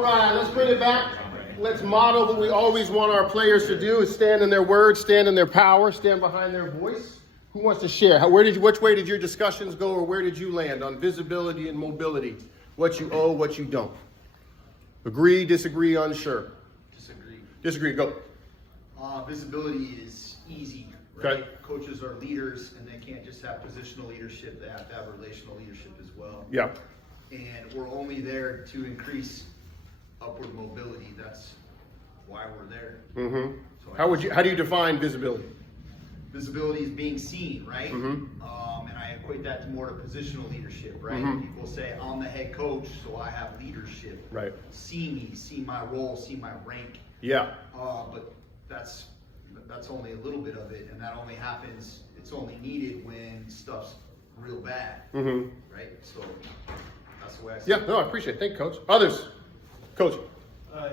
All right, let's bring it back. Let's model what we always want our players to do: is stand in their word, stand in their power, stand behind their voice. Who wants to share? Which way did your discussions go, or where did you land on visibility and mobility? What you owe, what you don't. Agree, disagree, unsure. Disagree, go. Visibility is easy, right? Okay. Coaches are leaders, and they can't just have positional leadership. They have to have relational leadership as well. Yeah. And we're only there to increase upward mobility. That's why we're there. Mm-hmm. So How do you define visibility? Visibility is being seen, right? Mm-hmm. And I equate that to more to positional leadership, right? Mm-hmm. People say, I'm the head coach, so I have leadership. Right. See me, see my role, see my rank. Yeah. But that's only a little bit of it, and that only happens, it's only needed when stuff's real bad, Mm-hmm. right? So that's the way I see Yeah, it. no, I appreciate it. Thank you, Coach. Others? Coach?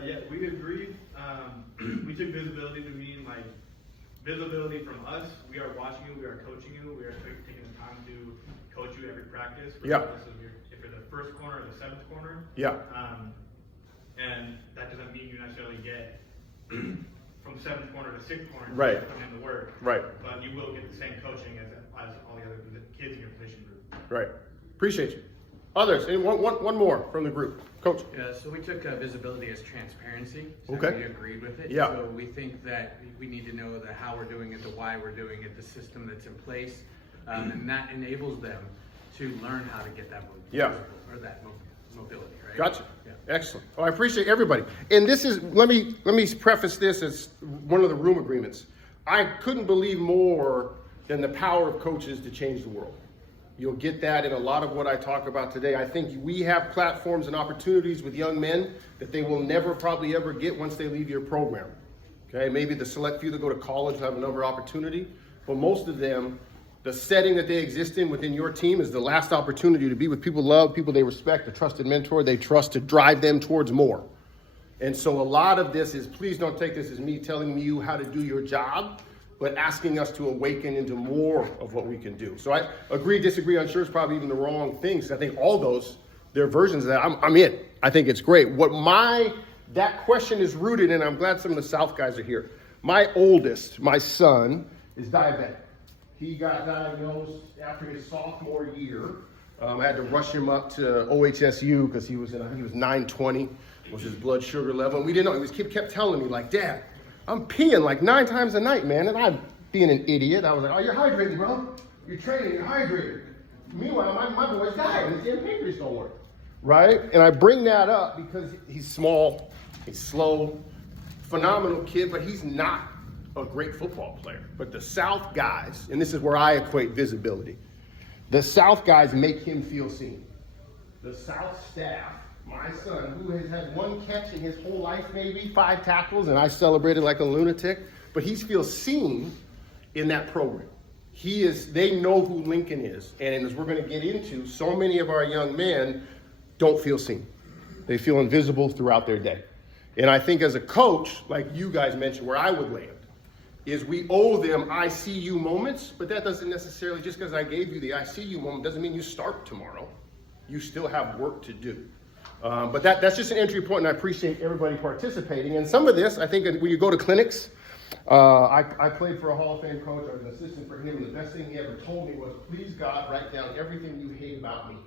Yeah, we agreed. We took visibility to mean like visibility from us. We are watching you, we are coaching you, we are taking the time to coach you every practice. Yeah. Regardless of if you're the first corner or the seventh corner. Yeah. And that doesn't mean you necessarily get from seventh corner to sixth corner Right. to put in the work. Right. But you will get the same coaching as all the other kids in your position group. Right. Appreciate you. Others? One more from the group. Coach? Yeah, so we took visibility as transparency. So Okay. we agreed with it. Yeah. So we think that we need to know the how we're doing it, the why we're doing it, the system that's in place, and that enables them to learn how to get that mobility, right? Gotcha. Yeah. Excellent. Oh, I appreciate everybody. And this is, let me preface this as one of the room agreements. I couldn't believe more than the power of coaches to change the world. You'll get that in a lot of what I talk about today. I think we have platforms and opportunities with young men that they will never probably ever get once they leave your program. Okay, maybe the select few that go to college have another opportunity, but most of them, the setting that they exist in within your team is the last opportunity to be with people love, people they respect, a trusted mentor they trust to drive them towards more. And so a lot of this is, please don't take this as me telling you how to do your job, but asking us to awaken into more of what we can do. So I agree, disagree, unsure is probably even the wrong thing, because I think all those, they're versions of that. I'm in. I think it's great. That question is rooted in, I'm glad some of the South guys are here. My oldest, my son, is diabetic. He got diagnosed after his sophomore year. I had to rush him up to OHSU because he was 920 was his blood sugar level. And we didn't know. He kept telling me, like, Dad, I'm peeing like 9 times a night, man. And I'm being an idiot. I was like, oh, you're hydrated, bro. You're training, you're hydrated. Meanwhile, my boy's dying. His damn pancreas don't work. Right? And I bring that up because he's small, he's slow, phenomenal kid, but he's not a great football player. But the South guys, and this is where I equate visibility, the South guys make him feel seen. The South staff, my son, who has had one catch in his whole life, maybe 5 tackles, and I celebrated like a lunatic, but he feels seen in that program. They know who Lincoln is. And as we're going to get into, so many of our young men don't feel seen. They feel invisible throughout their day. And I think as a coach, like you guys mentioned, where I would land, is we owe them I see you moments, but that doesn't necessarily, just because I gave you the I see you moment, doesn't mean you start tomorrow. You still have work to do. But that's just an entry point, and I appreciate everybody participating. And some of this, I think when you go to clinics, I played for a Hall of Fame coach. I was an assistant for him, and the best thing he ever told me was, please, God, write down everything you hate about me.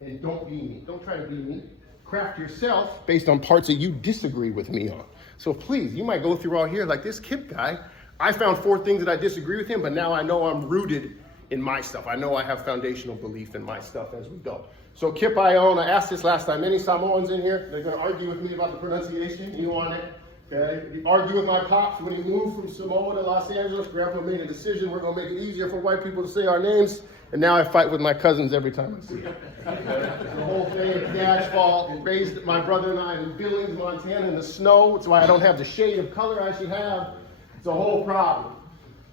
And don't be me. Don't try to be me. Craft yourself based on parts that you disagree with me on. So please, you might go through all here like this Kip guy. I found 4 things that I disagree with him, but now I know I'm rooted in my stuff. I know I have foundational belief in my stuff as we go. So Kip Ione, I asked this last time. Any Samoans in here? They're going to argue with me about the pronunciation. You want it? Okay. You argue with my pops when he moved from Samoa to Los Angeles. Grandpa made a decision. We're going to make it easier for white people to say our names. And now I fight with my cousins every time I see them. The whole thing is Dad's fault. He raised my brother and I in Billings, Montana in the snow. That's why I don't have the shade of color I should have. It's a whole problem.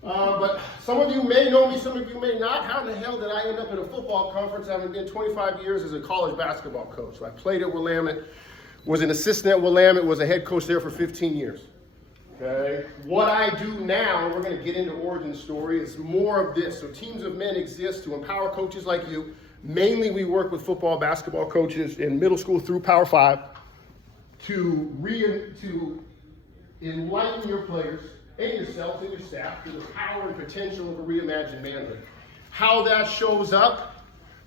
But some of you may know me, some of you may not. How in the hell did I end up at a football conference having been 25 years as a college basketball coach? So I played at Willamette, was an assistant at Willamette, was a head coach there for 15 years. Okay. What I do now, and we're going to get into origin story, is more of this. So teams of men exist to empower coaches like you. Mainly we work with football, basketball coaches in middle school through Power 5. to enlighten your players and yourselves and your staff to the power and potential of a reimagined manhood. How that shows up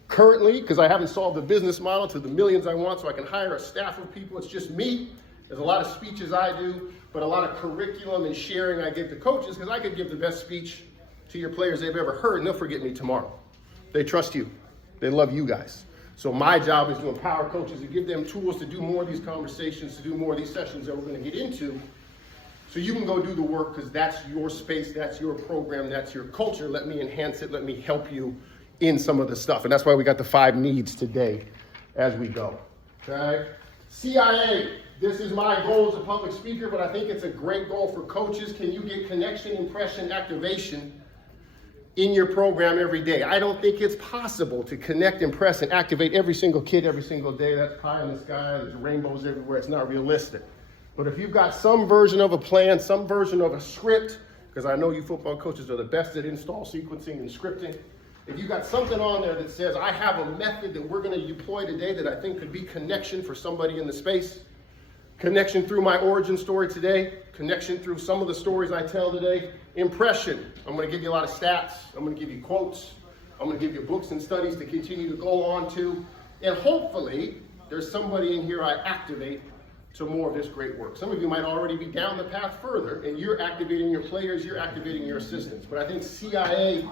currently, because I haven't solved the business model to the millions I want so I can hire a staff of people, it's just me. There's a lot of speeches I do, but a lot of curriculum and sharing I give to coaches, because I could give the best speech to your players they've ever heard, and they'll forget me tomorrow. They trust you. They love you guys. So my job is to empower coaches, to give them tools to do more of these conversations, to do more of these sessions that we're going to get into, so you can go do the work, because that's your space, that's your program, that's your culture. Let me enhance it. Let me help you in some of the stuff. And that's why we got the 5 needs today as we go. Okay? CIA. This is my goal as a public speaker, but I think it's a great goal for coaches. Can you get connection, impression, activation in your program every day? I don't think it's possible to connect, impress, and activate every single kid every single day. That's pie in the sky. There's rainbows everywhere. It's not realistic. But if you've got some version of a plan, some version of a script, because I know you football coaches are the best at install sequencing and scripting. If you've got something on there that says, I have a method that we're going to deploy today that I think could be connection for somebody in the space, connection through my origin story today, connection through some of the stories I tell today, impression. I'm going to give you a lot of stats. I'm going to give you quotes. I'm going to give you books and studies to continue to go on to. And hopefully, there's somebody in here I activate to more of this great work. Some of you might already be down the path further, and you're activating your players, you're activating your assistants. But I think CIA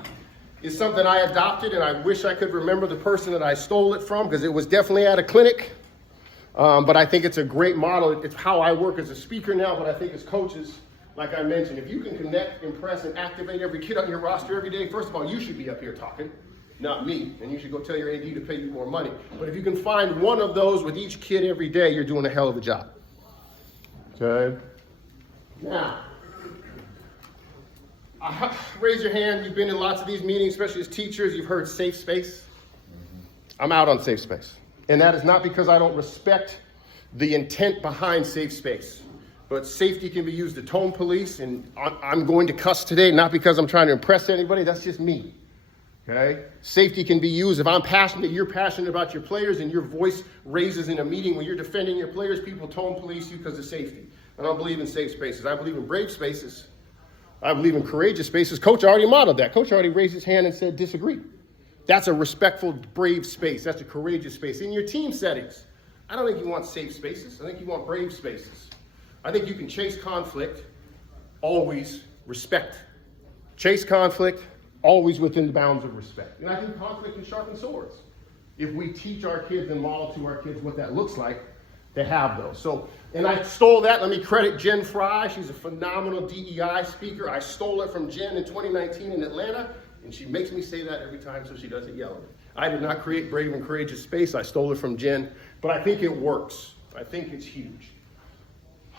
is something I adopted, and I wish I could remember the person that I stole it from, because it was definitely at a clinic. But I think it's a great model. It's how I work as a speaker now, but I think as coaches, like I mentioned, if you can connect, impress, and activate every kid on your roster every day, first of all, you should be up here talking, not me, and you should go tell your AD to pay you more money. But if you can find one of those with each kid every day, you're doing a hell of a job. Okay? Now, raise your hand. You've been in lots of these meetings, especially as teachers. You've heard safe space. I'm out on safe space. And that is not because I don't respect the intent behind safe space. But safety can be used to tone police, and I'm going to cuss today, not because I'm trying to impress anybody. That's just me. Okay? Safety can be used if I'm passionate, you're passionate about your players, and your voice raises in a meeting when you're defending your players, people tone police you because of safety. I don't believe in safe spaces. I believe in brave spaces. I believe in courageous spaces. Coach already modeled that. Coach already raised his hand and said disagree. That's a respectful, brave space. That's a courageous space. In your team settings, I don't think you want safe spaces. I think you want brave spaces. I think you can chase conflict, always respect. Chase conflict, always within the bounds of respect. And I think conflict can sharpen swords. If we teach our kids and model to our kids what that looks like, they have those. So, and I stole that. Let me credit Jen Fry. She's a phenomenal DEI speaker. I stole it from Jen in 2019 in Atlanta, and she makes me say that every time so she doesn't yell at me. I did not create brave and courageous space. I stole it from Jen, but I think it works. I think it's huge.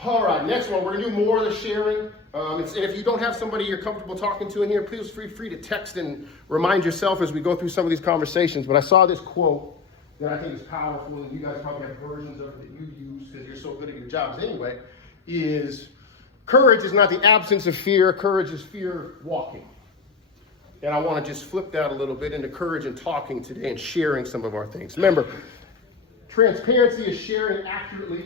All right, next one. We're going to do more of the sharing. And if you don't have somebody you're comfortable talking to in here, please feel free to text and remind yourself as we go through some of these conversations. But I saw this quote that I think is powerful, and you guys probably have versions of it that you use because you're so good at your jobs anyway, is courage is not the absence of fear. Courage is fear walking. And I want to just flip that a little bit into courage and talking today and sharing some of our things. Remember, transparency is sharing accurately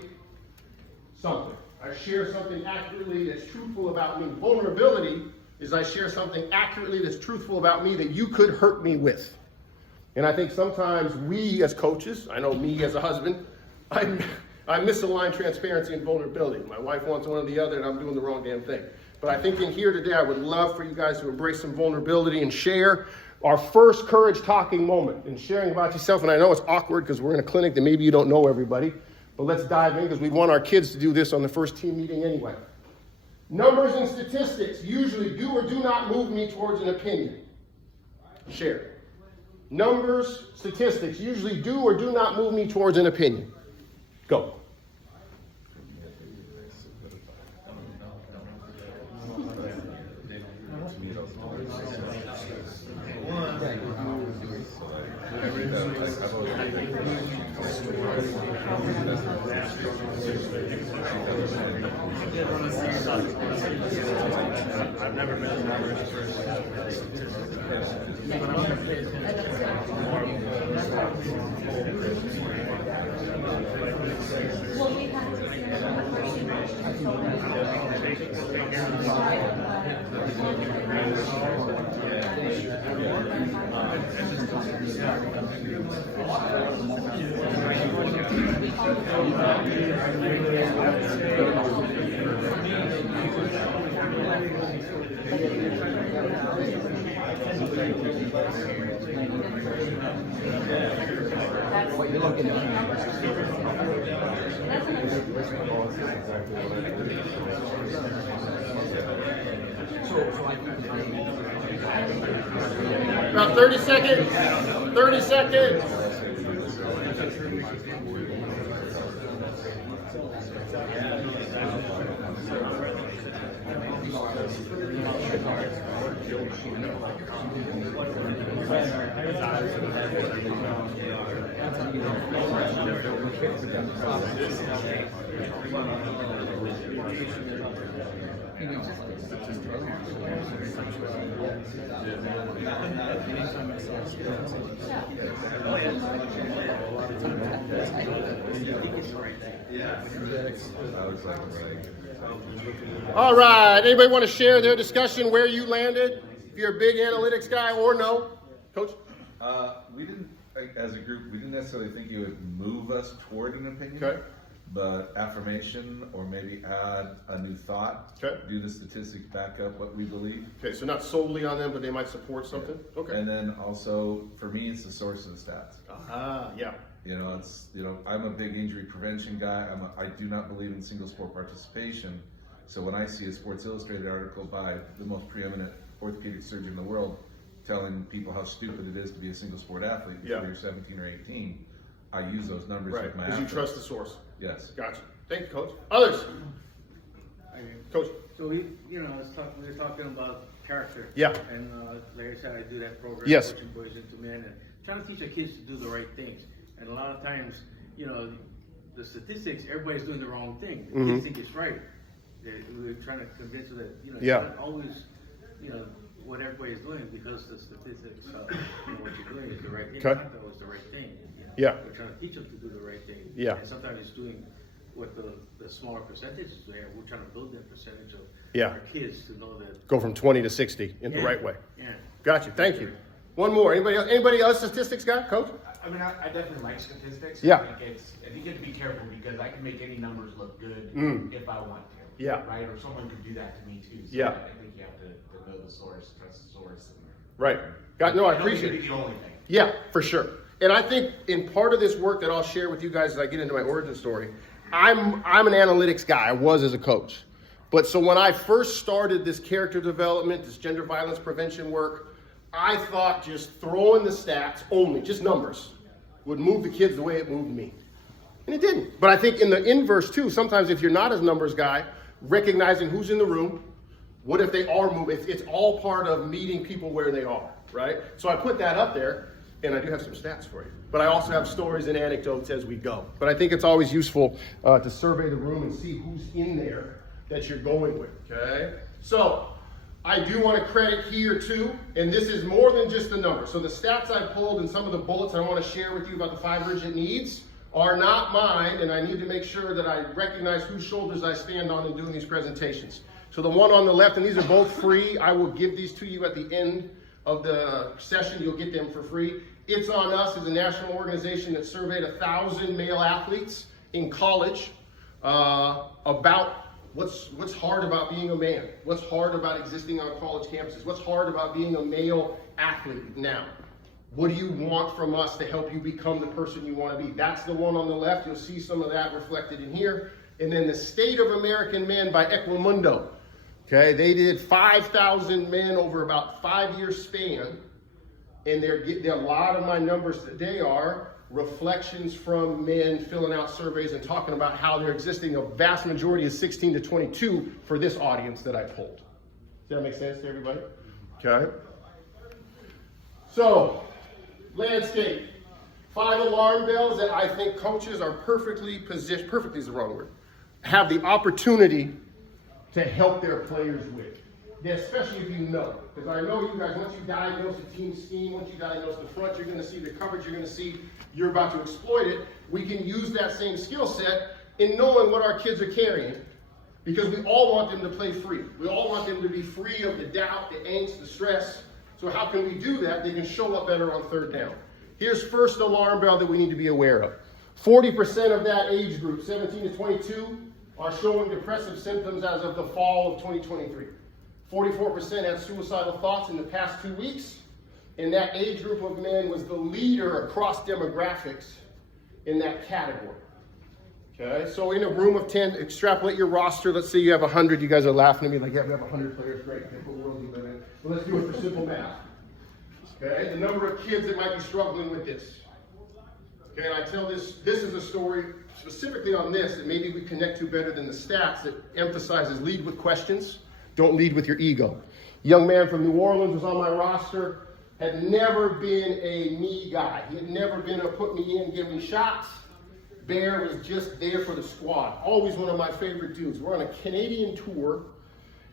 something. I share something accurately that's truthful about me. Vulnerability is I share something accurately that's truthful about me that you could hurt me with. And I think sometimes we as coaches, I know me as a husband, I misalign transparency and vulnerability. My wife wants one or the other, and I'm doing the wrong damn thing. But I think in here today, I would love for you guys to embrace some vulnerability and share our first courage talking moment and sharing about yourself. And I know it's awkward because we're in a clinic that maybe you don't know everybody. But let's dive in because we want our kids to do this on the first team meeting anyway. Numbers and statistics usually do or do not move me towards an opinion. Share. Numbers, statistics usually do or do not move me towards an opinion. Go. I've never been in numbers first. About 30 seconds. 30 seconds. All right. Anybody want to share their discussion where you landed? If you're a big analytics guy or no, Coach? We didn't, as a group, we didn't necessarily think it would move us toward an opinion. Okay. But affirmation, or maybe add a new thought. Okay. Do the statistics back up what we believe? Okay, so not solely on them, but they might support something. Okay. And then also, for me, it's the source of the stats. Yeah. You know, I'm a big injury prevention guy. I do not believe in single sport participation. So when I see a Sports Illustrated article by the most preeminent orthopedic surgeon in the world telling people how stupid it is to be a single sport athlete before you're 17 or 18, I use those numbers with my Because you athletes. trust the source. Yes. Gotcha. Thank you, Coach. Others? Coach? So we were talking about character. Yeah. And like I said, I do that program, Yes. Coaching Boys into Men, and trying to teach our kids to do the right things. And a lot of times, the statistics, everybody's doing the wrong thing. The kids think it's right. We're trying to convince them that, it's not always, what everybody's doing, because the statistics, what you're doing is the right thing. Okay. Not always the right thing. Yeah. We're trying to teach them to do the right thing. Yeah. And sometimes it's doing what the smaller percentages there. We're trying to build that percentage of our kids to know that. Go from 20 to 60 in the right way. Yeah. Gotcha. Thank you. One more. Anybody else statistics guy? Coach? I mean, I definitely like statistics. Yeah. I think you have to be careful because I can make any numbers look good if I want to. Yeah. Right? Or someone could do that to me too. So Yeah. I think you have to know the source, trust the source. Right. No, I don't appreciate think it. it's the only thing. Yeah, for sure. And I think in part of this work that I'll share with you guys as I get into my origin story, I'm an analytics guy. I was as a coach. But so when I first started this character development, this gender violence prevention work, I thought just throwing the stats only, just numbers, would move the kids the way it moved me. And it didn't. But I think in the inverse too, sometimes if you're not a numbers guy, recognizing who's in the room, what if they are moving, it's all part of meeting people where they are, right? So I put that up there, and I do have some stats for you. But I also have stories and anecdotes as we go. But I think it's always useful to survey the room and see who's in there that you're going with, okay? So I do want to credit here too, and this is more than just the number. So the stats I pulled and some of the bullets I want to share with you about the 5 urgent needs are not mine, and I need to make sure that I recognize whose shoulders I stand on in doing these presentations. So the one on the left, and these are both free, I will give these to you at the end of the session. You'll get them for free. It's on Us is a national organization that surveyed 1,000 male athletes in college about what's hard about being a man, what's hard about existing on college campuses, what's hard about being a male athlete now. What do you want from us to help you become the person you want to be? That's the one on the left. You'll see some of that reflected in here. And then the State of American Men by Equimundo. Okay, they did 5,000 men over about 5-year span. And a lot of my numbers today are reflections from men filling out surveys and talking about how they're existing. A vast majority is 16 to 22 for this audience that I polled. Does that make sense to everybody? Okay. So, landscape. 5 alarm bells that I think coaches are perfectly positioned, perfectly is the wrong word, have the opportunity to help their players with. Especially if you know. Because I know you guys, once you diagnose the team scheme, once you diagnose the front, you're going to see the coverage, you're going to see you're about to exploit it. We can use that same skill set in knowing what our kids are carrying Because we all want them to play free. We all want them to be free of the doubt, the angst, the stress. So how can we do that? They can show up better on third down. Here's first alarm bell that we need to be aware of. 40% of that age group, 17 to 22, are showing depressive symptoms as of the fall of 2023. 44% had suicidal thoughts in the past 2 weeks. And that age group of men was the leader across demographics in that category. Okay, so in a room of 10, extrapolate your roster. Let's say you have 100. You guys are laughing at me like, yeah, we have 100 players. Great. Okay, what world do you live in? Well, let's do it for simple math. Okay, the number of kids that might be struggling with this. Okay, and I tell this is a story specifically on this that maybe we connect to better than the stats that emphasizes lead with questions, don't lead with your ego. Young man from New Orleans was on my roster, had never been a me guy. He had never been a put me in, give me shots. Bear was just there for the squad. Always one of my favorite dudes. We're on a Canadian tour,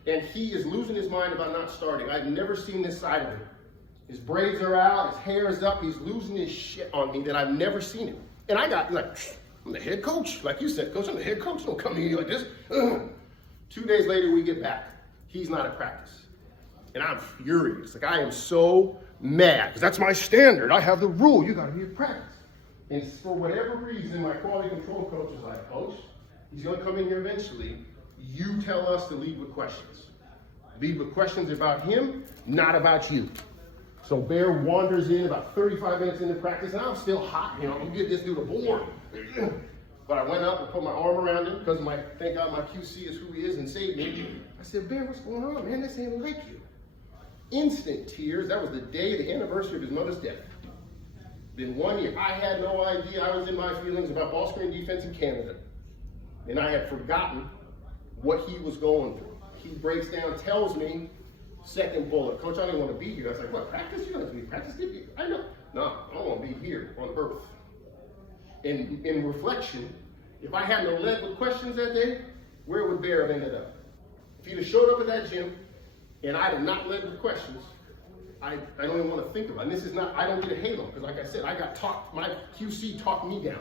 and he is losing his mind about not starting. I've never seen this side of him. His braids are out, his hair is up, he's losing his shit on me that I've never seen him. And I got like, I'm the head coach. Like you said, coach, I'm the head coach. Don't come to me like this. 2 days later, we get back. He's not at practice. And I'm furious. Like, I am so mad, because that's my standard. I have the rule. You got to be at practice. And for whatever reason, my quality control coach is like, coach, he's going to come in here eventually. You tell us to lead with questions. Lead with questions about him, not about you. So Bear wanders in about 35 minutes into practice, and I'm still hot. You know, I'm getting this dude a board. But I went up and put my arm around him because thank God my QC is who he is and saved me. I said, Bear, what's going on, man? This ain't like you. Instant tears. That was the day, the anniversary of his mother's death. Been 1 year. I had no idea. I was in my feelings about ball screen defense in Canada. And I had forgotten what he was going through. He breaks down, tells me, second bullet. Coach, I didn't want to be here. I was like, what, practice? You don't have to be practice. I know. No, I don't want to be here on earth. In reflection, if I hadn't led with questions that day, where would Bear have ended up? If he'd have showed up at that gym and I'd have not led with questions, I don't even want to think about it. And this is not, I don't get a halo, because like I said, I got talked, my QC talked me down.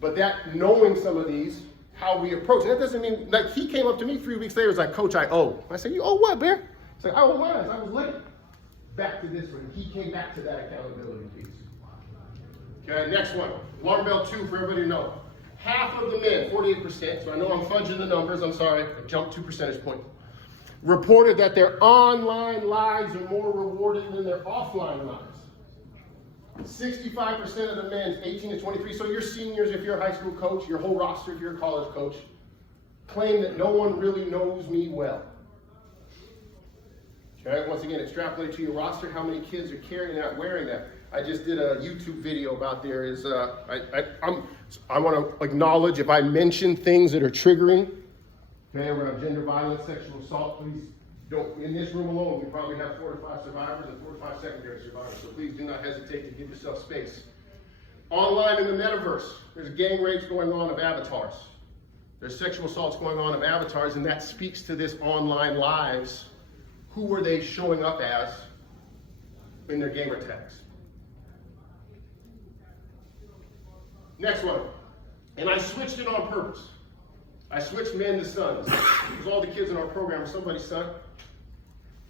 But that, knowing some of these, how we approach, and that doesn't mean, like he came up to me 3 weeks later, was like, Coach, I owe. I said, you owe what, Bear? He's like, I owe mine, I was late. Back to this one, he came back to that accountability piece. Okay, next one, alarm bell 2 for everybody to know. Half of the men, 48%, so I know I'm fudging the numbers, I'm sorry, I jumped 2 percentage points, reported that their online lives are more rewarding than their offline lives. 65% of the men, 18 to 23, so your seniors, if you're a high school coach, your whole roster, if you're a college coach, claim that no one really knows me well. Okay, once again, extrapolate to your roster, how many kids are carrying that, wearing that. I just did a YouTube video about there is, I want to acknowledge if I mention things that are triggering, okay, around gender violence, sexual assault, please don't, in this room alone, we probably have 4 to 5 survivors and 4 to 5 secondary survivors, so please do not hesitate to give yourself space. Online in the metaverse, there's gang rapes going on of avatars. There's sexual assaults going on of avatars, and that speaks to this online lives. Who are they showing up as in their gamer tags? Next one, and I switched it on purpose. I switched men to sons, because all the kids in our program are somebody's son.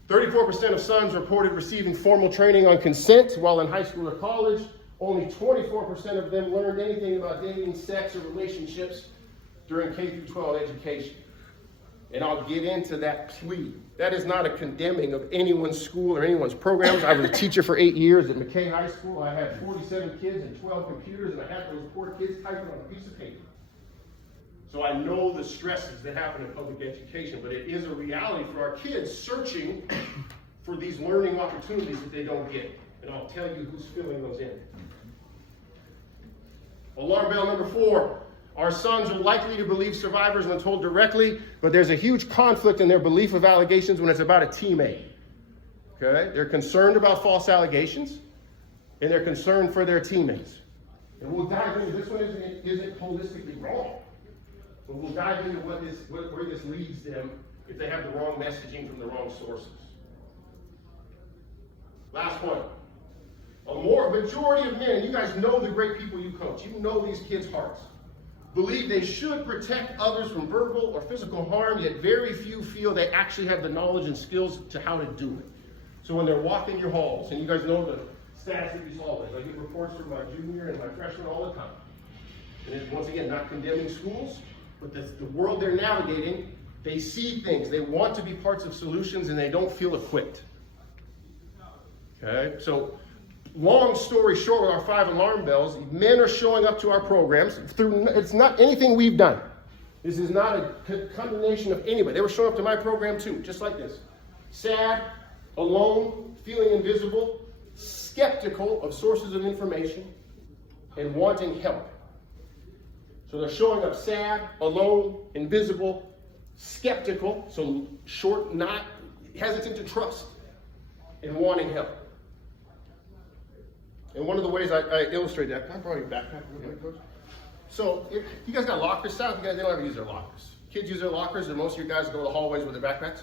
34% of sons reported receiving formal training on consent while in high school or college. Only 24% of them learned anything about dating, sex, or relationships during K through 12 education. And I'll get into that plea. That is not a condemning of anyone's school or anyone's programs. I was a teacher for 8 years at McKay High School. I had 47 kids and 12 computers, and I had those poor kids typing on a piece of paper. So I know the stresses that happen in public education, but it is a reality for our kids searching for these learning opportunities that they don't get. And I'll tell you who's filling those in. Alarm bell number 4. Our sons are likely to believe survivors when told directly, but there's a huge conflict in their belief of allegations when it's about a teammate. Okay? They're concerned about false allegations, and they're concerned for their teammates. And we'll dive into this one isn't holistically wrong. But we'll dive into where this leads them if they have the wrong messaging from the wrong sources. Last one. A majority of men, you guys know the great people you coach. You know these kids' hearts. believe they should protect others from verbal or physical harm, yet very few feel they actually have the knowledge and skills to how to do it. So when they're walking your halls, and you guys know the stats of these hallways, I get reports from my junior and my freshman all the time. And it's, once again, not condemning schools, but the world they're navigating, they see things, they want to be parts of solutions, and they don't feel equipped. Okay, so long story short, with our 5 alarm bells, men are showing up to our programs through, it's not anything we've done. This is not a condemnation of anybody. They were showing up to my program too, just like this. Sad, alone, feeling invisible, skeptical of sources of information, and wanting help. So they're showing up sad, alone, invisible, skeptical, so short, not hesitant to trust, and wanting help. And one of the ways I illustrate that, can I borrow your backpack real quick, Coach? So, if you guys got lockers? South, you guys, they don't ever use their lockers. Kids use their lockers, and most of you guys go to the hallways with their backpacks.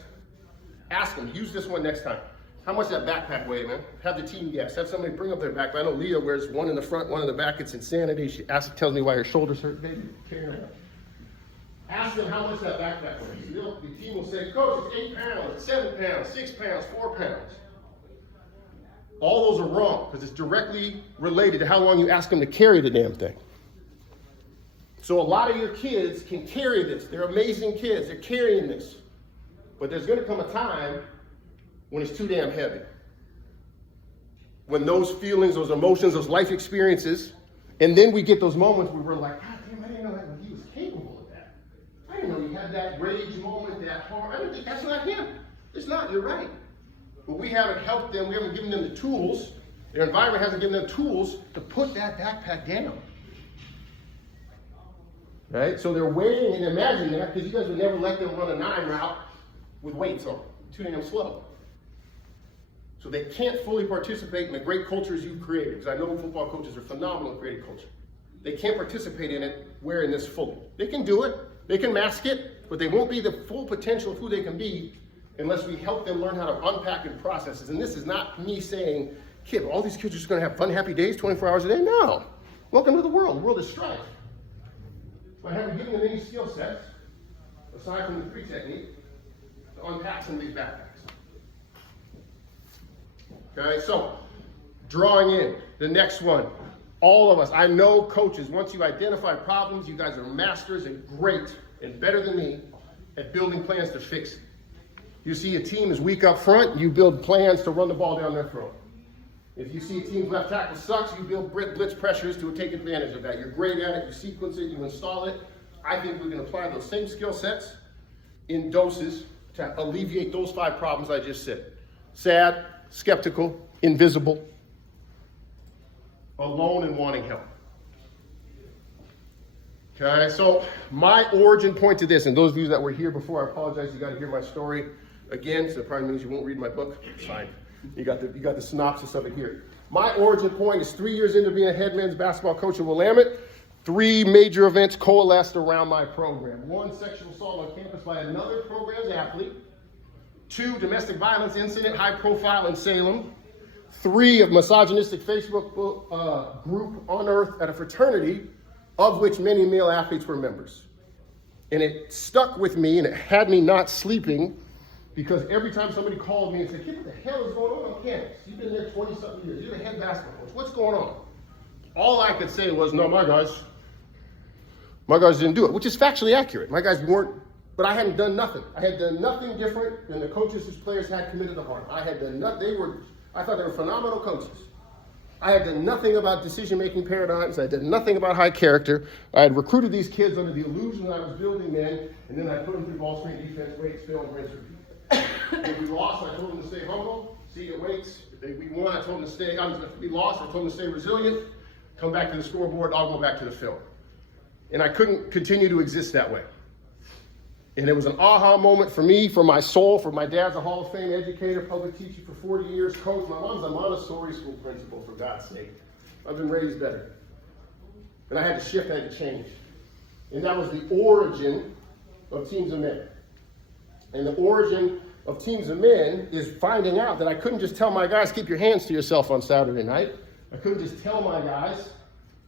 Ask them, use this one next time. How much does that backpack weigh, man? Have the team guess. Have somebody bring up their backpack. I know Leah wears one in the front, one in the back. It's insanity. She tells me why her shoulders hurt. Baby, carry her out. Ask them how much that backpack weighs. The team will say, Coach, it's 8 pounds, it's 7 pounds, 6 pounds, 4 pounds. All those are wrong because it's directly related to how long you ask them to carry the damn thing. So a lot of your kids can carry this. They're amazing kids. They're carrying this. But there's going to come a time when it's too damn heavy. When those feelings, those emotions, those life experiences, and then we get those moments where we're like, God damn, I didn't know that he was capable of that. I didn't know he had that rage moment, that harm. I don't think that's not him. It's not. You're right. But we haven't helped them. We haven't given them the tools. Their environment hasn't given them tools to put that backpack down. Right? So they're waiting and imagining that because you guys would never let them run a 9 route with weights on. Too damn slow. So they can't fully participate in the great cultures you've created. Because I know football coaches are phenomenal at creating culture. They can't participate in it wearing this fully. They can do it. They can mask it. But they won't be the full potential of who they can be unless we help them learn how to unpack and process it. And this is not me saying, kid, all these kids are just going to have fun, happy days 24 hours a day. No. Welcome to the world. The world is strife. So I haven't given them any skill sets, aside from the free technique, to unpack some of these backpacks. Okay, so drawing in the next one. All of us, I know coaches, once you identify problems, you guys are masters and great and better than me at building plans to fix it. You see a team is weak up front, you build plans to run the ball down their throat. If you see a team's left tackle sucks, you build blitz pressures to take advantage of that. You're great at it, you sequence it, you install it. I think we can apply those same skill sets in doses to alleviate those 5 problems I just said. Sad, skeptical, invisible, alone and wanting help. Okay, so my origin point to this, and those of you that were here before, I apologize, you got to hear my story again, so it probably means you won't read my book. It's fine. You got the synopsis of it here. My origin point is 3 years into being a head men's basketball coach at Willamette. 3 major events coalesced around my program. 1, sexual assault on campus by another program's athlete. 2, domestic violence incident, high profile in Salem. 3, a misogynistic Facebook group unearthed at a fraternity, of which many male athletes were members. And it stuck with me, and it had me not sleeping, because every time somebody called me and said, "Kid, what the hell is going on campus? You've been there 20-something years. You're the head basketball coach. What's going on?" All I could say was, "No, my guys didn't do it," which is factually accurate. My guys weren't, but I hadn't done nothing. I had done nothing different than the coaches whose players had committed to harm. I had done nothing. I thought they were phenomenal coaches. I had done nothing about decision-making paradigms. I had done nothing about high character. I had recruited these kids under the illusion that I was building men, and then I put them through ball screen defense, weights, film, rinse, repeat. If we lost, I told them to stay humble, see your weights. If we won, I told them to stay. If we lost, I told them to stay resilient, come back to the scoreboard, I'll go back to the film. And I couldn't continue to exist that way. And it was an aha moment for me, for my soul, for my dad's a Hall of Fame educator, public teacher for 40 years, coach. My mom's a Montessori school principal, for God's sake. I've been raised better. And I had to shift, I had to change. And that was the origin of Teams of Men. And the origin of Teams of Men is finding out that I couldn't just tell my guys, keep your hands to yourself on Saturday night. I couldn't just tell my guys,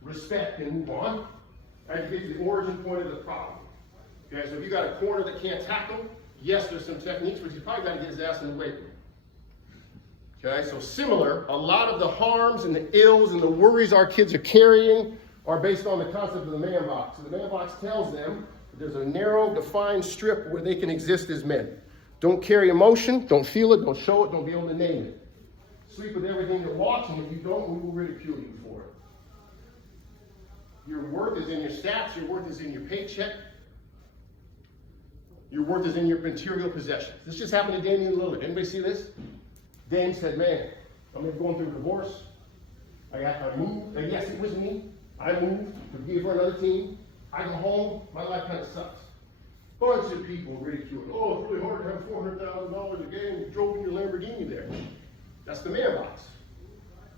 respect and move on. I have to get to the origin point of the problem. Okay, so if you got a corner that can't tackle, yes, there's some techniques, but you probably got to get his ass in the weight room. Okay, so similar, a lot of the harms and the ills and the worries our kids are carrying are based on the concept of the man box. So the man box tells them that there's a narrow, defined strip where they can exist as men. Don't carry emotion, don't feel it, don't show it, don't be able to name it. Sleep with everything you're watching. If you don't, we will ridicule you for it. Your worth is in your stats, your worth is in your paycheck, your worth is in your material possessions. This just happened to Damian Lillard. Anybody see this? Dame said, man, I'm going through a divorce. I moved. And yes, it was me. I moved to be for another team. I go home. My life kind of sucks. Bunch of people ridiculing. Oh, it's really hard to have $400,000 a game. You drove in your Lamborghini there. That's the man box.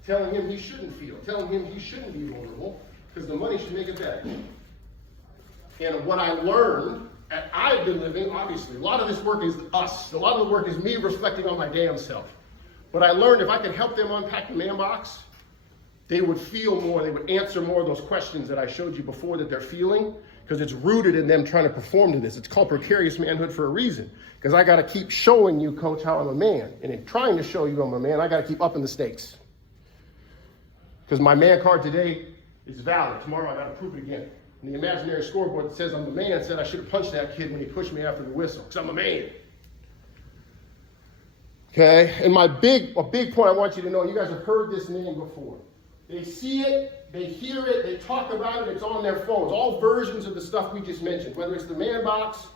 Telling him he shouldn't feel. Telling him he shouldn't be vulnerable because the money should make it better. And what I learned, and I've been living, obviously, a lot of this work is us. A lot of the work is me reflecting on my damn self. But I learned if I could help them unpack the man box, they would feel more, they would answer more of those questions that I showed you before that they're feeling, because it's rooted in them trying to perform to this. It's called precarious manhood for a reason, because I got to keep showing you, coach, how I'm a man. And in trying to show you I'm a man, I got to keep upping the stakes. Because my man card today is valid. Tomorrow I got to prove it again. And the imaginary scoreboard that says I'm a man said I should have punched that kid when he pushed me after the whistle, because I'm a man. Okay, and a big point I want you to know, you guys have heard this name before. They see it, they hear it, they talk about it, it's on their phones. All versions of the stuff we just mentioned, whether it's the man box,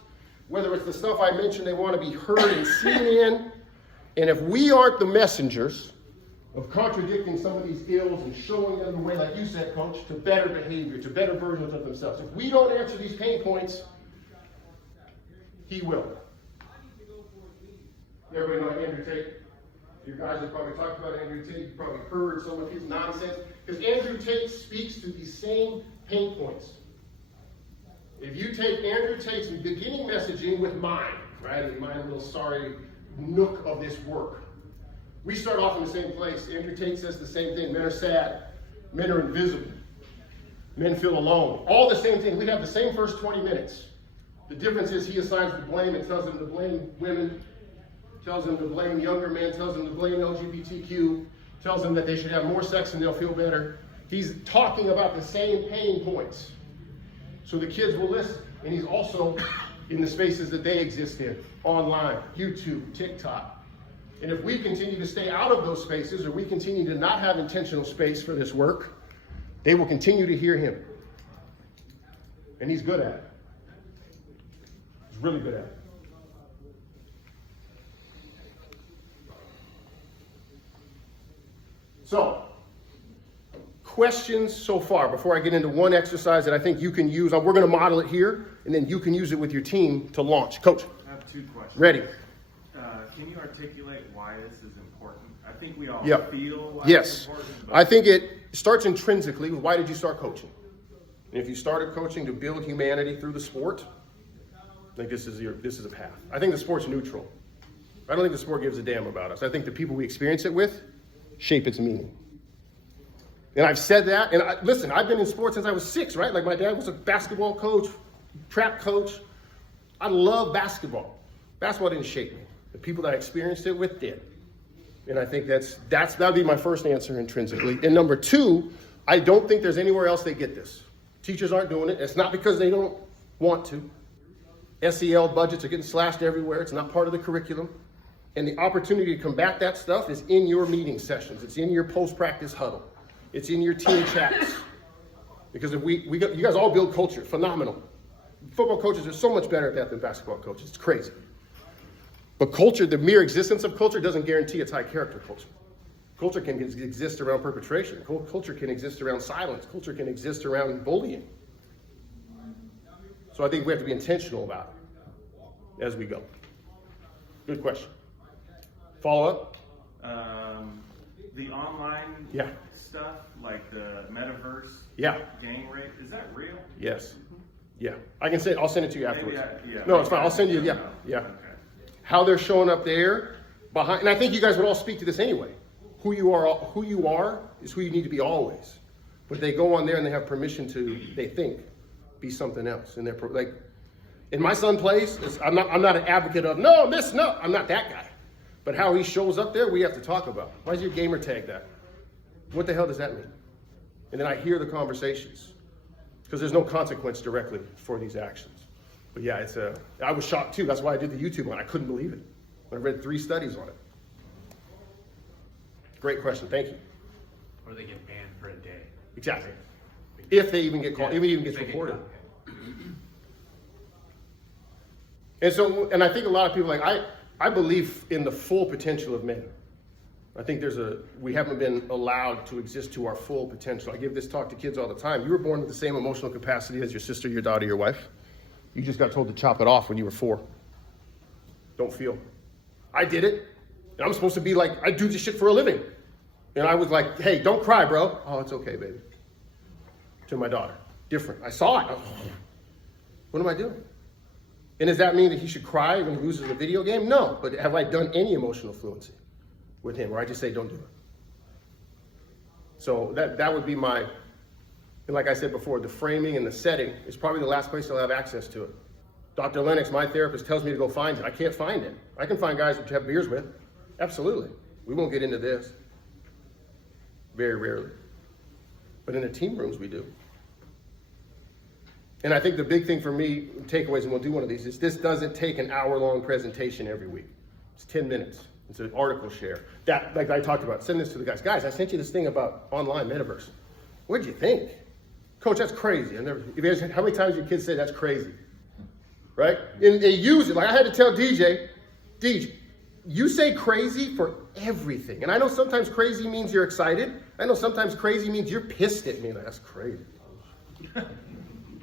whether it's the stuff I mentioned they want to be heard and seen in. And if we aren't the messengers of contradicting some of these ills and showing them the way, like you said, coach, to better behavior, to better versions of themselves, if we don't answer these pain points, he will. Everybody know Andrew Tate? You guys have probably talked about Andrew Tate. You've probably heard some of his nonsense. Because Andrew Tate speaks to these same pain points. If you take Andrew Tate's beginning messaging with mine, right, in my little sorry nook of this work, we start off in the same place. Andrew Tate says the same thing. Men are sad. Men are invisible. Men feel alone. All the same thing. We have the same first 20 minutes. The difference is he assigns the blame and tells them to blame women, tells them to blame younger men, tells them to blame LGBTQ, tells them that they should have more sex and they'll feel better. He's talking about the same pain points. So the kids will listen. And he's also in the spaces that they exist in, online, YouTube, TikTok. And if we continue to stay out of those spaces, or we continue to not have intentional space for this work, they will continue to hear him. And he's good at it. He's really good at it. So, questions so far before I get into one exercise that I think you can use. We're going to model it here, and then you can use it with your team to launch. Coach. I have two questions. Ready. Can you articulate why this is important? I think we all Yep. feel why Yes. it's important. But I think it starts intrinsically with why did you start coaching? And if you started coaching to build humanity through the sport, I think this is a path. I think the sport's neutral. I don't think the sport gives a damn about us. I think the people we experience it with shape its meaning. And I've said that, and listen, I've been in sports since I was 6, right? Like my dad was a basketball coach, track coach. I love basketball. Basketball didn't shape me. The people that I experienced it with did. And I think that would be my first answer intrinsically. And number two, I don't think there's anywhere else they get this. Teachers aren't doing it. It's not because they don't want to. SEL budgets are getting slashed everywhere. It's not part of the curriculum. And the opportunity to combat that stuff is in your meeting sessions. It's in your post-practice huddle. It's in your team chats. Because if you guys all build culture, phenomenal. Football coaches are so much better at that than basketball coaches. It's crazy. But culture, the mere existence of culture doesn't guarantee it's high character culture. Culture can exist around perpetration. Culture can exist around silence. Culture can exist around bullying. So I think we have to be intentional about it as we go. Good question. Follow up? the online Yeah. stuff, like the metaverse Yeah. gang rape, is that real? Yes. Yeah. I can say, I'll send it to you afterwards. Yeah. No, it's fine. I'll send you, yeah. Okay. How they're showing up there behind, and I think you guys would all speak to this anyway. Who you are is who you need to be always. But they go on there and they have permission to, they think, be something else. And and my son plays, I'm not an advocate of, no, I'm not that guy. But how he shows up there, we have to talk about. Why is your gamer tag that? What the hell does that mean? And then I hear the conversations. Because there's no consequence directly for these actions. But yeah, I was shocked too. That's why I did the YouTube one. I couldn't believe it. I read 3 studies on it. Great question, thank you. Or they get banned for a day. Exactly. If they even get called, if it even gets If they get reported. caught. And I think a lot of people I believe in the full potential of men. I think we haven't been allowed to exist to our full potential. I give this talk to kids all the time. You were born with the same emotional capacity as your sister, your daughter, your wife. You just got told to chop it off when you were 4. Don't feel. I did it. And I'm supposed to be like, I do this shit for a living. And I was like, hey, don't cry, bro. Oh, it's okay, baby. To my daughter. Different. I saw it. What am I doing? And does that mean that he should cry when he loses a video game? No. But have I done any emotional fluency with him, or I just say don't do it? So that would be and like I said before, the framing and the setting is probably the last place I'll have access to it. Dr. Lennox, my therapist, tells me to go find it. I can't find it. I can find guys to have beers with. Absolutely. We won't get into this. Very rarely. But in the team rooms, we do. And I think the big thing for me, takeaways, and we'll do one of these, is this doesn't take an hour-long presentation every week. It's 10 minutes. It's an article share. That, like I talked about, send this to the guys. Guys, I sent you this thing about online metaverse. What'd you think? Coach, that's crazy. How many times your kids say that's crazy? Right? And they use it. Like I had to tell DJ, you say crazy for everything. And I know sometimes crazy means you're excited. I know sometimes crazy means you're pissed at me. Like, that's crazy.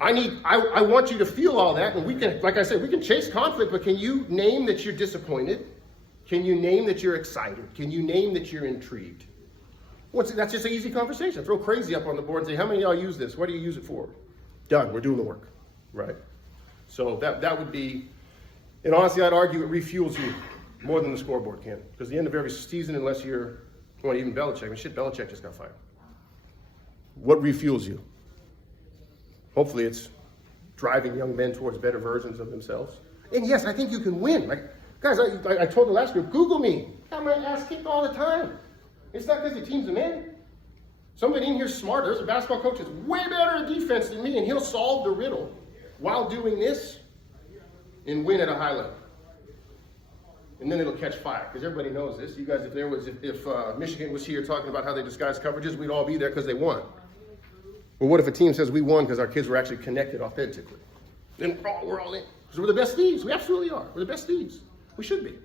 I want you to feel all that, and we can, like I said, we can chase conflict, but can you name that you're disappointed? Can you name that you're excited? Can you name that you're intrigued? That's just an easy conversation. Throw crazy up on the board and say, how many of y'all use this? What do you use it for? Done, we're doing the work, right? So that would be, and honestly, I'd argue it refuels you more than the scoreboard can. Because at the end of every season, unless you're, well, even Belichick, Belichick just got fired. What refuels you? Hopefully it's driving young men towards better versions of themselves. And yes, I think you can win. Like, guys, I told the last group, Google me. I got my ass kicked all the time. It's not because the team's a man. Somebody in here is smarter. There's a basketball coach that's way better at defense than me, and he'll solve the riddle while doing this and win at a high level. And then it'll catch fire, because everybody knows this. You guys, if Michigan was here talking about how they disguise coverages, we'd all be there because they won. Well, what if a team says we won because our kids were actually connected authentically? Then we're all in. Because we're the best thieves. We absolutely are. We're the best thieves. We should be.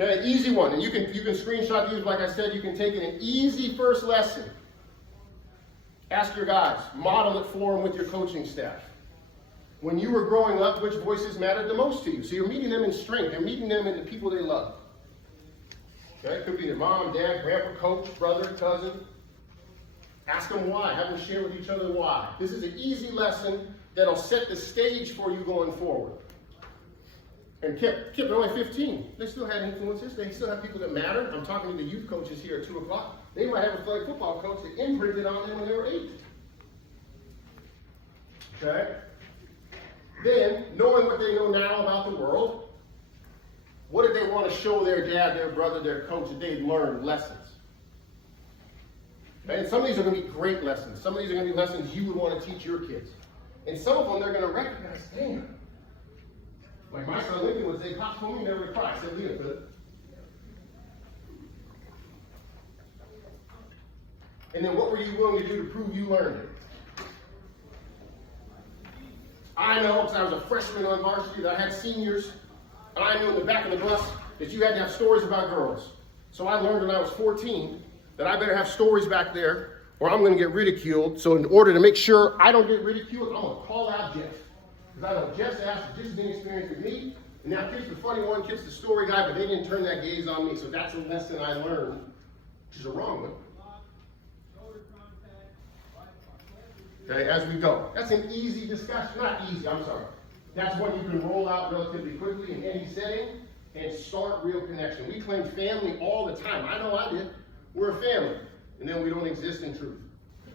Okay, easy one. And you can screenshot these. Like I said, you can take it an easy first lesson. Ask your guys. Model it for them with your coaching staff. When you were growing up, which voices mattered the most to you? So you're meeting them in strength. You're meeting them in the people they love. Okay, it could be their mom, dad, grandpa, coach, brother, cousin. Ask them why. Have them share with each other why. This is an easy lesson that'll set the stage for you going forward. And Kip, they're only 15. They still had influences. They still have people that matter. I'm talking to the youth coaches here at 2 o'clock. They might have a flag football coach that imprinted on them when they were 8. Okay? Then, knowing what they know now about the world, what did they want to show their dad, their brother, their coach that they'd learned lessons? And some of these are going to be great lessons. Some of these are going to be lessons you would want to teach your kids. And some of them they're going to recognize, damn. Like my son Lincoln would say, Pop told me never to cry. I said, Lena could. And then what were you willing to do to prove you learned it? I know, because I was a freshman on varsity, that I had seniors, and I knew in the back of the bus that you had to have stories about girls. So I learned when I was 14 that I better have stories back there or I'm going to get ridiculed. So in order to make sure I don't get ridiculed, I'm going to call out Jeff. Because I know Jeff's ass has just been experienced with me. And now Kip's the funny one, Kip's the story guy, but they didn't turn that gaze on me. So that's a lesson I learned, which is a wrong one. Okay, as we go. That's an easy discussion. Not easy, I'm sorry. That's one you can roll out relatively quickly in any setting and start real connection. We claim family all the time. I know I did. We're a family. And then we don't exist in truth.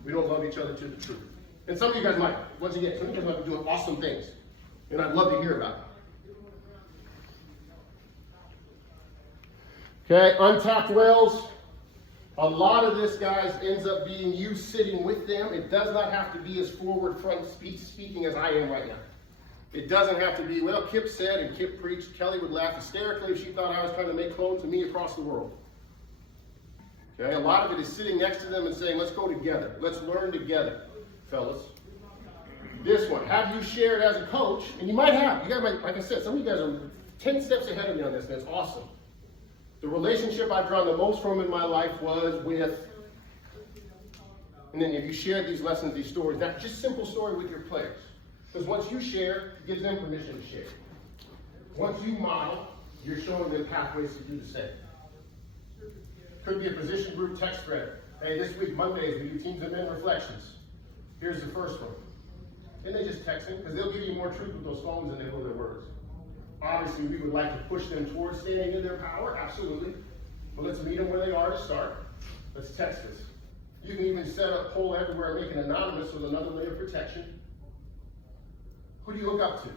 We don't love each other to the truth. And some of you guys might. Once again, some of you guys might be doing awesome things. And I'd love to hear about it. Okay, untapped wells. A lot of this, guys, ends up being you sitting with them. It does not have to be as forward front speaking as I am right now. It doesn't have to be, well, Kip said and Kip preached. Kelly would laugh hysterically if she thought I was trying to make clones of me across the world. Okay, a lot of it is sitting next to them and saying, let's go together. Let's learn together, fellas. This one, have you shared as a coach? And you might have. You guys might, like I said, some of you guys are 10 steps ahead of me on this, and it's awesome. The relationship I've drawn the most from in my life was with, and then if you share these lessons, these stories, that's just simple story with your players. Because once you share, it gives them permission to share. Once you model, you're showing them pathways to do the same. Could be a position group text thread. Hey, this week, Mondays, we do teams and men reflections. Here's the first one. And they just text them, because they'll give you more truth with those phones than they will their words. Obviously, we would like to push them towards staying in their power, absolutely. But let's meet them where they are to start. Let's text us. You can even set up poll everywhere and make it anonymous with another layer of protection. Who do you look up to?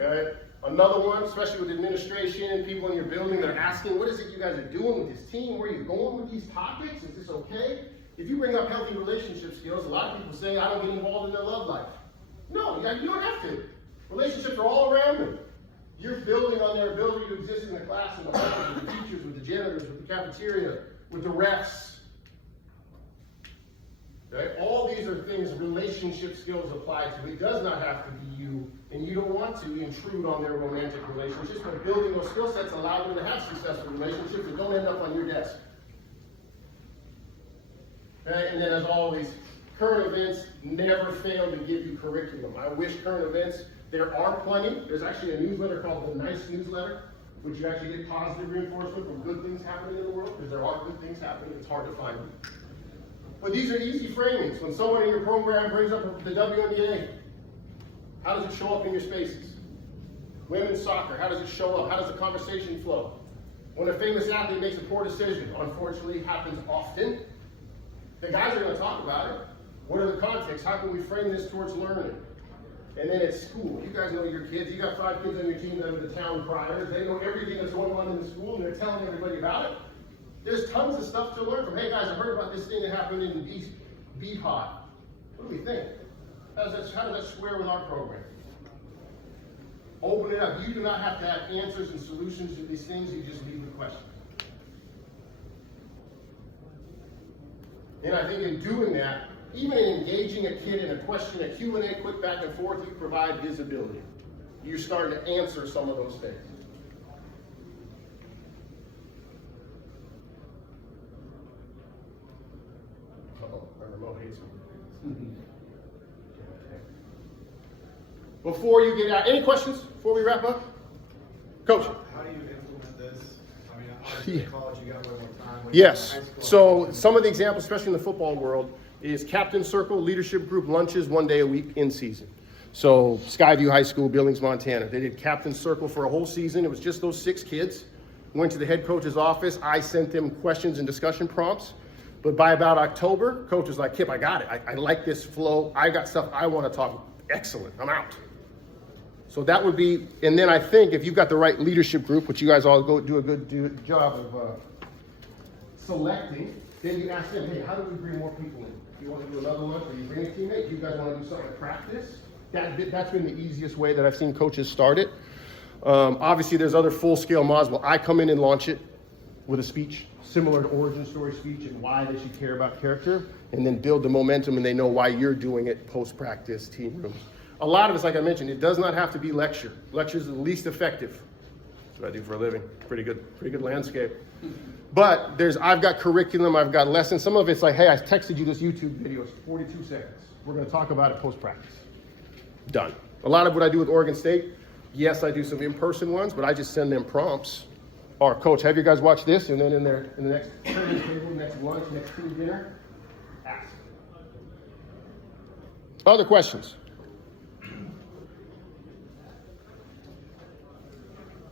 Okay, another one, especially with administration and people in your building that are asking, what is it you guys are doing with this team? Where are you going with these topics? Is this okay? If you bring up healthy relationship skills, a lot of people say, I don't get involved in their love life. No, you don't have to. Relationships are all around them. You're building on their ability to exist in the class, in the home, with the teachers, with the janitors, with the cafeteria, with the refs. Okay? All these are things relationship skills apply to. It does not have to be you, and you don't want to intrude on their romantic relationships, but building those skill sets allow them to have successful relationships that don't end up on your desk. Okay? And then as always, current events never fail to give you curriculum. I wish current events, there are plenty. There's actually a newsletter called the Nice Newsletter, which you actually get positive reinforcement from good things happening in the world, because there are good things happening. It's hard to find them. But these are easy framings. When someone in your program brings up the WNBA, how does it show up in your spaces? Women's soccer, how does it show up? How does the conversation flow? When a famous athlete makes a poor decision, unfortunately happens often, the guys are going to talk about it. What are the contexts? How can we frame this towards learning? And then at school, you guys know your kids. You got 5 kids on your team that are the town criers. They know everything that's going on in the school, and they're telling everybody about it. There's tons of stuff to learn from. Hey guys, I heard about this thing that happened in BPOD. What do we think? How does that square with our program? Open it up. You do not have to have answers and solutions to these things. You just leave the questions. And I think in doing that, even in engaging a kid in a question, a Q&A, quick back and forth, you provide visibility. You're starting to answer some of those things. Remote hates me. Before you get out, any questions before we wrap up? Coach. How do you implement this? I mean, obviously in college you got way more time. Yes. So some of the examples, especially in the football world, is Captain Circle leadership group lunches 1 day a week in season. So Skyview High School, Billings, Montana. They did Captain Circle for a whole season. It was just those 6 kids. Went to the head coach's office. I sent them questions and discussion prompts. But by about October, coach was like, Kip, I got it. I like this flow. I got stuff I want to talk. Excellent. I'm out. So that would be, and then I think if you've got the right leadership group, which you guys all go do a good job of selecting, then you ask them, hey, how do we bring more people in? You want to do another lunch, or you bring a teammate? You guys want to do something like practice? That's been the easiest way that I've seen coaches start it. Obviously, there's other full-scale mods. Well, I come in and launch it with a speech, similar to origin story speech and why they should care about character, and then build the momentum and they know why you're doing it post-practice, team rooms. A lot of it's, like I mentioned, it does not have to be lecture. Lectures are the least effective. That's what I do for a living. Pretty good landscape. But I've got curriculum, I've got lessons. Some of it's like, hey, I texted you this YouTube video, it's 42 seconds. We're gonna talk about it post-practice. Done. A lot of what I do with Oregon State, yes, I do some in-person ones, but I just send them prompts. Or, coach, have you guys watch this? And then in the next training table, next lunch, next team dinner, ask. Other questions?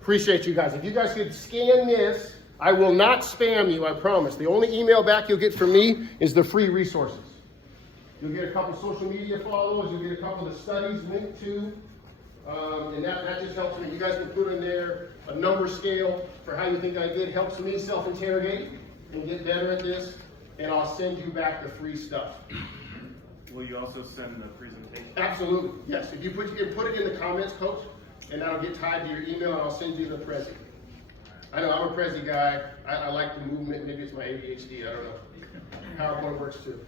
Appreciate you guys. If you guys could scan this I will not spam you, I promise. The only email back you'll get from me is the free resources. You'll get a couple social media follows, you'll get a couple of the studies linked to, and that just helps me. You guys can put in there a number scale for how you think I did. Helps me self-interrogate and get better at this, and I'll send you back the free stuff. Will you also send the presentation? Absolutely, yes. If you put it in the comments, Coach, and that'll get tied to your email, and I'll send you the Prezi. I know I'm a Prezi guy. I like the movement. Maybe it's my ADHD. I don't know. PowerPoint works too.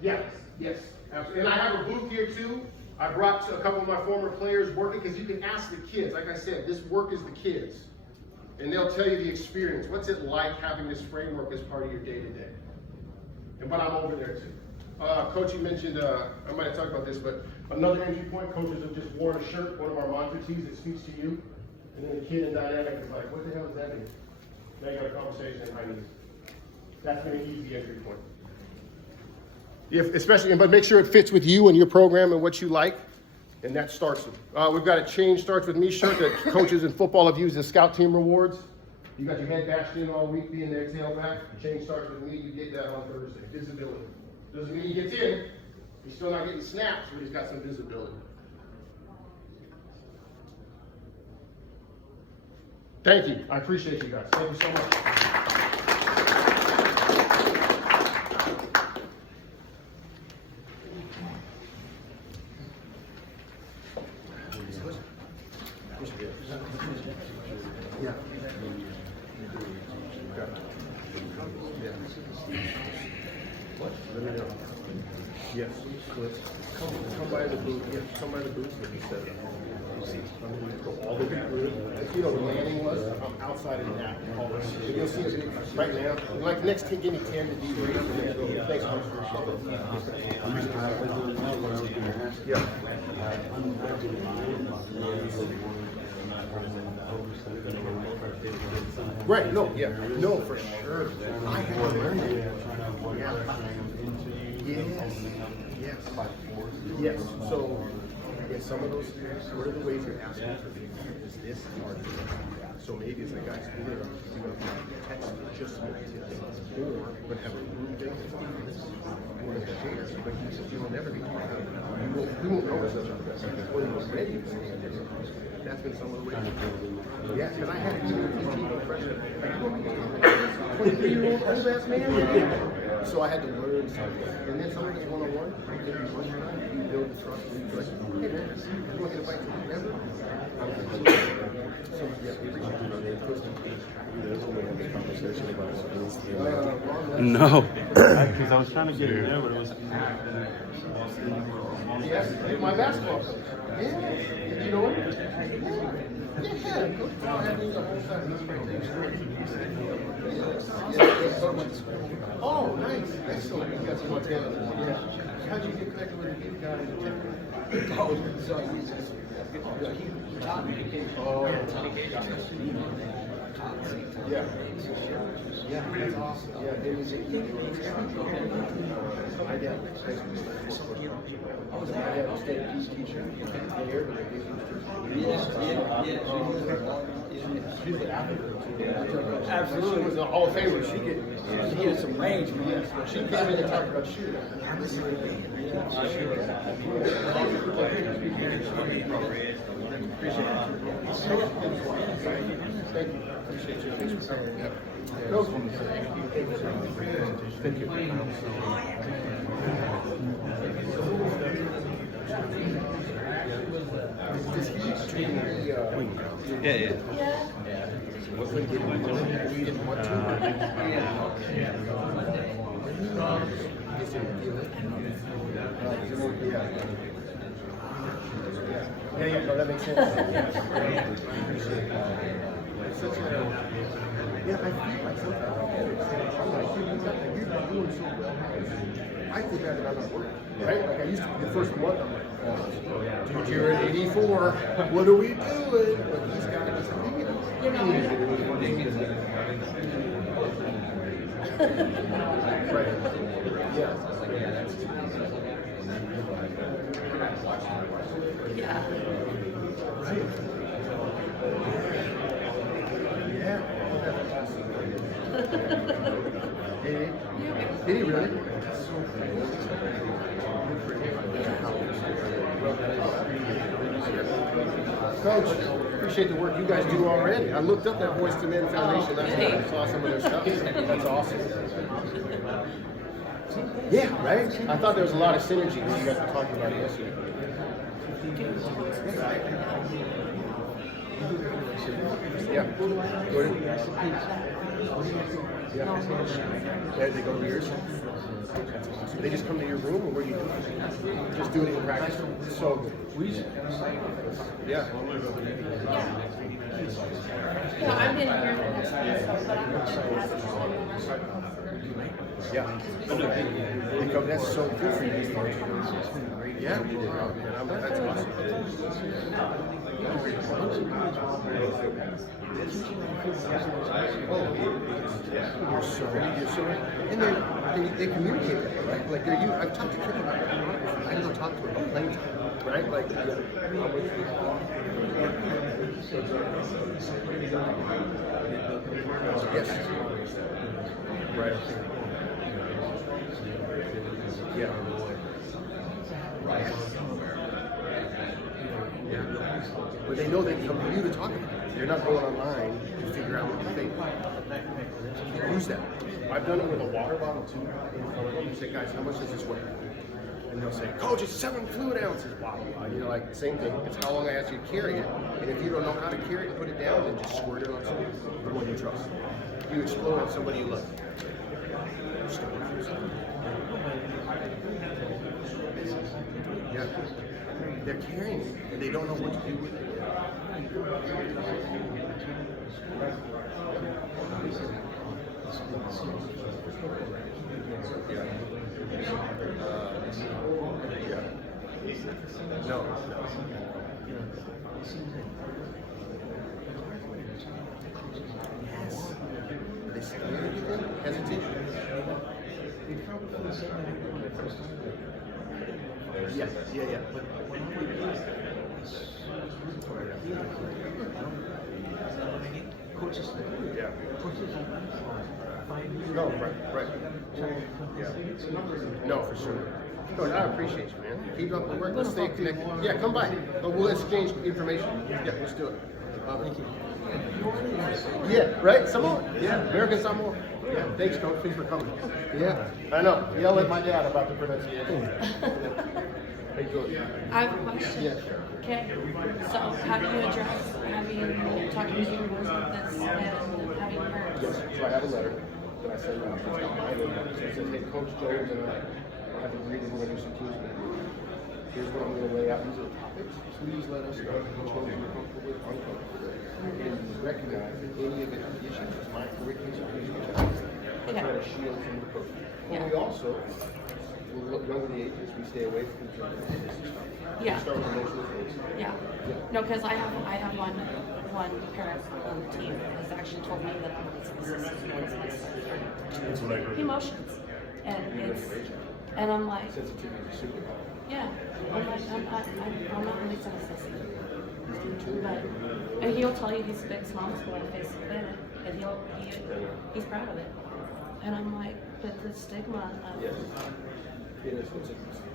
Yes, yes, absolutely. And I have a booth here too. I brought a couple of my former players working because you can ask the kids. Like I said, this work is the kids, and they'll tell you the experience. What's it like having this framework as part of your day to day? But I'm over there too. Coach, you mentioned, I might have talked about this, but another entry point, coaches have just worn a shirt, one of our mantra tees that speaks to you, and then the kid in dynamic is like, what the hell does that mean? Now you got a conversation in high knees. That's been an easy entry point. But make sure it fits with you and your program and what you like, and that starts it. We've got a Change Starts With Me shirt that coaches in football have used as scout team rewards. You got your head bashed in all week being their tailback. Change Starts With Me, you get that on Thursday. Visibility. Doesn't mean he gets in. He's still not getting snaps, but he's got some visibility. Thank you. I appreciate you guys. Thank you so much. Yes, come by the booth. Yeah, come by the booth and set it up. Go all the way through. You know, the landing was outside of that. You'll see it right now. Like next, give me 10 to debrief. Thanks, Coach. Yeah. Right. No. Yeah. No, for sure. I have to learn it. Yes. Yes. So, in some of those, what are the ways you're asking for things? Is this hard? So maybe it's like, guys, we're gonna text just or we're gonna have a room day. We're gonna share, but you'll never be taught how to. You won't know as when you're ready. That's been some of the ways. Yeah, because I had to do a freshman, like 23-year-old old ass man. So I had to learn something. And then some of it's one-on-one. You build the trust. You're like, hey man, you want to get a bite to whatever? No. Because I was trying to get it there, but it was. Yes, my basketball coach. Yeah. You know what? Yeah. Coach Paul had me the whole time. Oh, nice. Excellent. You got some more talent. Yeah. How'd you get connected with the big guy in the tech? Oh, so he taught me to get. Oh, yeah. Yeah, that's awesome. Yeah, it was my dad was a state teacher. Absolutely. She was a Hall of Famer. She gave some range. She came in and talked about shooting. Thank you. Appreciate you. Thanks for coming. Thank you. Yeah, no, that makes sense. Yeah, I feel like sometimes I'm like, you're doing so well. I feel bad that I'm not working, right? Like I used to, the first month, I'm like, oh, dude, you're at 84. What are we doing? But these guys, you know, right? Yeah. Yeah. Coach, appreciate the work you guys do already. I looked up that Voice to Men Foundation last night. I saw some of their stuff. That's awesome. Yeah, right? I thought there was a lot of synergy when you guys were talking about it yesterday. Yeah. Yeah. They go to yours? They just come to your room, or where do you do it? Just do it in practice. So, yeah. Yeah, I've been here for this stuff, but I'm not sure it hasn't been. Yeah. Because that's so good for you. Yeah. That's awesome. You're so right. And they communicate with you, right? Like I've talked to Kim about it. I go talk to her about playing time, right? Like, yes. Right. Yeah. But they know they can come to you to talk about it. They're not going online to figure out what they use that. I've done it with a water bottle too. You say, guys, how much does this weigh? And they'll say, Coach, it's 7 fluid ounces. Wow. You're like, same thing. It's how long I ask you to carry it. And if you don't know how to carry it and put it down, then just squirt it on someone you trust. You explode on somebody you love. Yeah. They're carrying it, and they don't know what to do with it. No. Are they scared? Hesitation? Yeah. Yeah. No, right. Yeah. No, for sure. No, I appreciate you, man. Keep up the work. Let's stay connected. Yeah, come by. We'll exchange information. Yeah, let's do it. Thank you. Yeah, right? Samoa. Yeah, American Samoa. Yeah, thanks, Coach. Thanks for coming. Yeah, I know. Yell at my dad about the pronunciation. Hey, good. I have a question. Yeah. Okay, so how do you address having talking to your boys about this and having parents? Yes, so I have a letter that I send out. It's got my name on it. So it says, hey, Coach Jones and I have agreed that we're going to do some teams meetings. Here's what I'm going to lay out. These are the topics. Please let us know which ones you're comfortable with, uncomfortable with. And recognize that any of the issues is my curriculum, so please reach out. I try to shield from the coach. But we also, we'll look younger the ages, we stay away from the stuff. Yeah. Start with emotional things. Yeah. No, because I have one parent on the team that has actually told me that I'm emotions, and I'm like, Sensitivity is super powerful. yeah, I'm not really sensitive. But and he'll tell you he's a big small school on face of it, and he's proud of it. And I'm like, but the stigma of Yes. It is.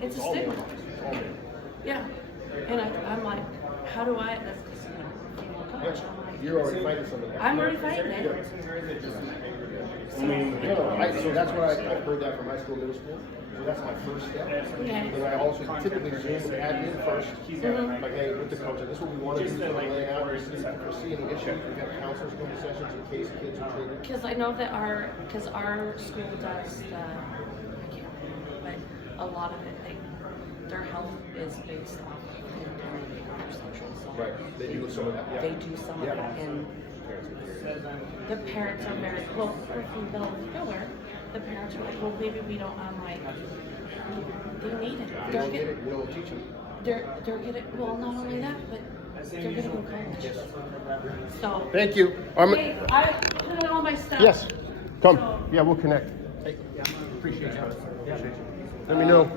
it's a all stigma. men. It's all men. Yeah. And I'm like, how do I, as a female coach, I'm like, You're already fighting some of that. I'm already fighting it. I mean, so that's what I've heard that from high school, middle school. So that's my first step. Okay. And I also typically do some admin first. Mhm. Like, hey, with the coach, this is what we want to do. So I lay out, we see any issues. We've got counselors going to sessions in case kids are triggered. Because I know that our school does the, I can't remember, but a lot of it, their health is based off of independent or social. So Right. They do some of that. Yeah. they do some of that, and the parents are very, well, from Bill Miller, the parents are like, well, maybe we don't, I'm like, they need it. You They're don't get it, getting, you don't teach them. they're getting, well, not only that, but they're gonna go to college. So. Thank you. Hey, I put in all my stuff. Yes. Come. So- Yeah, we'll connect. Hey, appreciate you. Appreciate you. Let me know.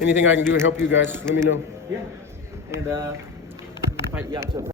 Anything I can do to help you guys, let me know. Yeah. And invite you out to